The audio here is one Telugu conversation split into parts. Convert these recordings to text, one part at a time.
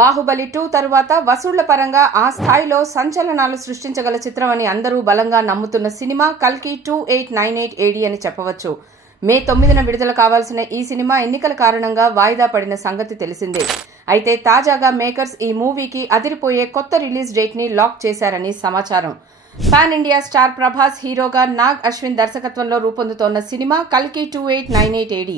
బాహుబలి 2 తరువాత వసూళ్ల పరంగా ఆ స్థాయిలో సంచలనాలు సృష్టించగల చిత్రం అని అందరూ బలంగా నమ్ముతున్న సినిమా కల్కి 2898 AD అని చెప్పవచ్చు. మే 9న విడుదల కావాల్సిన ఈ సినిమా ఎన్నికల కారణంగా వాయిదా పడిన సంగతి తెలిసిందే. అయితే తాజాగా మేకర్స్ ఈ మూవీకి అదిరిపోయే కొత్త రిలీజ్ డేట్ ని లాక్ చేశారని సమాచారం. పాన్ ఇండియా స్టార్ ప్రభాస్ హీరోగా నాగ్ అశ్విన్ దర్శకత్వంలో రూపొందుతోన్న సినిమా కల్కి 2898 AD.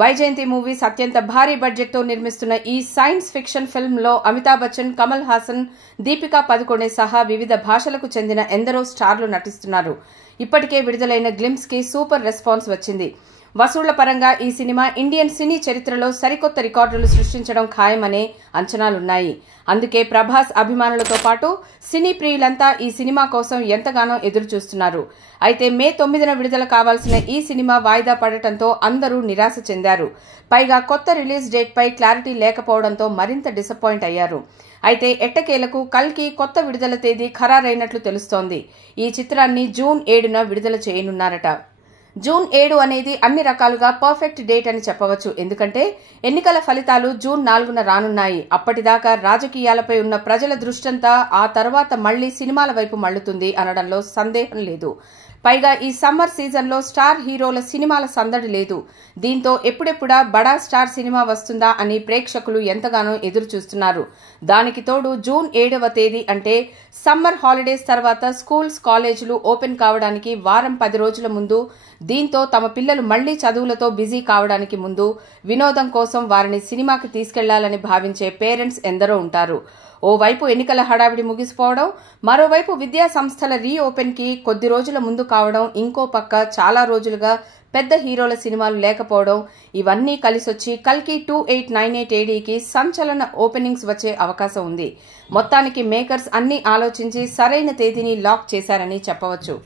వైజయంతి మూవీస్ అత్యంత భారీ బడ్జెట్ తో నిర్మిస్తున్న ఈ సైన్స్ ఫిక్షన్ ఫిల్మ్ లో అమితాబ్ బచ్చన్, కమల్ హాసన్, దీపికా పదుకొణె సహా వివిధ భాషలకు చెందిన ఎందరో స్టార్లు నటిస్తున్నారు. ఇప్పటికే విడుదలైన గ్లింప్స్ కి సూపర్ రెస్పాన్స్ వచ్చింది. వసూళ్ల పరంగా ఈ సినిమా ఇండియన్ సినీ చరిత్రలో సరికొత్త రికార్డులు సృష్టించడం ఖాయమనే అంచనాలున్నాయి. అందుకే ప్రభాస్ అభిమానులతో పాటు సినీ ప్రియులంతా ఈ సినిమా కోసం ఎంతగానో ఎదురు చూస్తున్నారు. అయితే మే 9న విడుదల కావాల్సిన ఈ సినిమా వాయిదా పడటంతో అందరూ నిరాశ చెందారు. పైగా కొత్త రిలీజ్ డేట్ పై క్లారిటీ లేకపోవడంతో మరింత డిసప్పాయింట్ అయ్యారు. అయితే ఎట్టకేలకు కల్కి కొత్త విడుదల తేదీ ఖరారైనట్లు తెలుస్తోంది. ఈ చిత్రాన్ని జూన్ 7న విడుదల చేయనున్నారట. జూన్ 7 అనేది అన్ని రకాలుగా పర్ఫెక్ట్ డేట్ అని చెప్పవచ్చు. ఎందుకంటే ఎన్నికల ఫలితాలు జూన్ 4న రానున్నాయి. అప్పటిదాకా రాజకీయాలపై ఉన్న ప్రజల దృష్టంతా ఆ తర్వాత మళ్లీ సినిమాల వైపు మళ్లుతుంది అనడంలో సందేహం లేదు. పైగా ఈ సమ్మర్ సీజన్లో స్టార్ హీరోల సినిమాల సందడి లేదు. దీంతో ఎప్పుడెప్పుడా బడా స్టార్ సినిమా వస్తుందా అని ప్రేక్షకులు ఎంతగానో ఎదురు చూస్తున్నారు. దానికి తోడు జూన్ 7వ తేదీ అంటే సమ్మర్ హాలిడేస్ తర్వాత స్కూల్స్, కాలేజీలు ఓపెన్ కావడానికి వారం 10 రోజుల ముందు. దీంతో తమ పిల్లలు మళ్లీ చదువులతో బిజీ కావడానికి ముందు వినోదం కోసం వారిని సినిమాకి తీసుకెళ్లాలని భావించే పేరెంట్స్ ఎందరో ఉంటారు. ఓవైపు ఎన్నికల హడావిడి ముగిసిపోవడం, మరోవైపు విద్యా సంస్థల రీఓపెన్ కి కొద్ది రోజుల ముందు కావడం, ఇంకో పక్క చాలా రోజులుగా పెద్ద హీరోల సినిమాలు లేకపోవడం, ఇవన్నీ కలిసొచ్చి కల్కి 2898 ADకి సంచలన ఓపెనింగ్స్ వచ్చే అవకాశం ఉంది. మొత్తానికి మేకర్స్ అన్ని ఆలోచించి సరైన తేదీని లాక్ చేశారని చెప్పవచ్చు.